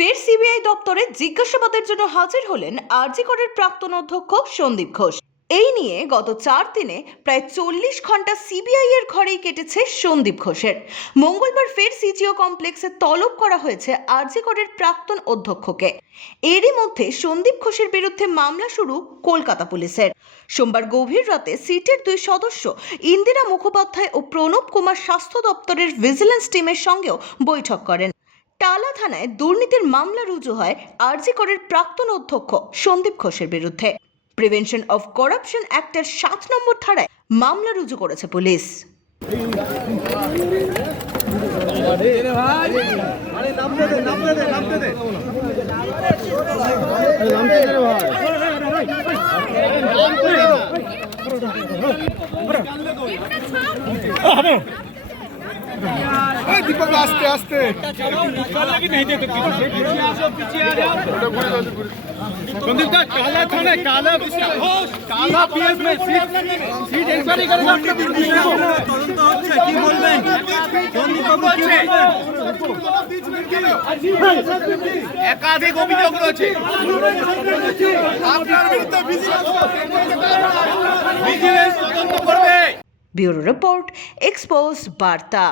ফের সিবিআই দপ্তরে জিজ্ঞাসাবাদের জন্য হাজির হলেন আরজি করের প্রাক্তন অধ্যক্ষ সন্দীপ ঘোষ। এই নিয়ে গত চার দিনে প্রায় চল্লিশ ঘণ্টা সিবিআই এর ঘরেই কেটেছে সন্দীপ ঘোষের। মঙ্গলবার ফের সিজিও কমপ্লেক্সে তলব করা হয়েছে আরজি করের প্রাক্তন অধ্যক্ষকে। এরই মধ্যে সন্দীপ ঘোষের বিরুদ্ধে মামলা শুরু কলকাতা পুলিশের। সোমবার গভীর রাতে সিটের দুই সদস্য ইন্দিরা মুখোপাধ্যায় ও প্রণব কুমার স্বাস্থ্য দপ্তরের ভিজিলেন্স টিমের সঙ্গেও বৈঠক করেন। টালা থানায় দুর্নীতির মামলা রুজু হয় আরজি করের প্রাক্তন অধ্যক্ষ সন্দীপ ঘোষের বিরুদ্ধে প্রিভেনশন অফ করাপশন অ্যাক্টের সাত নম্বর ধারায় মামলা রুজু করেছে পুলিশ দীপক আস্তে আস্তে संदीप का काला थाना काला काला पीएस में सीट सीट इंक्वायरी करेगा তদন্ত হচ্ছে কি বলবেন সন্দীপ বাবু কি বলবেন একাধিক অভিযোগ রয়েছে আপনার বিরুদ্ধে ভিজিলেন্স তদন্ত করবে ব্যুরো রিপোর্ট এক্সপোজ বার্তা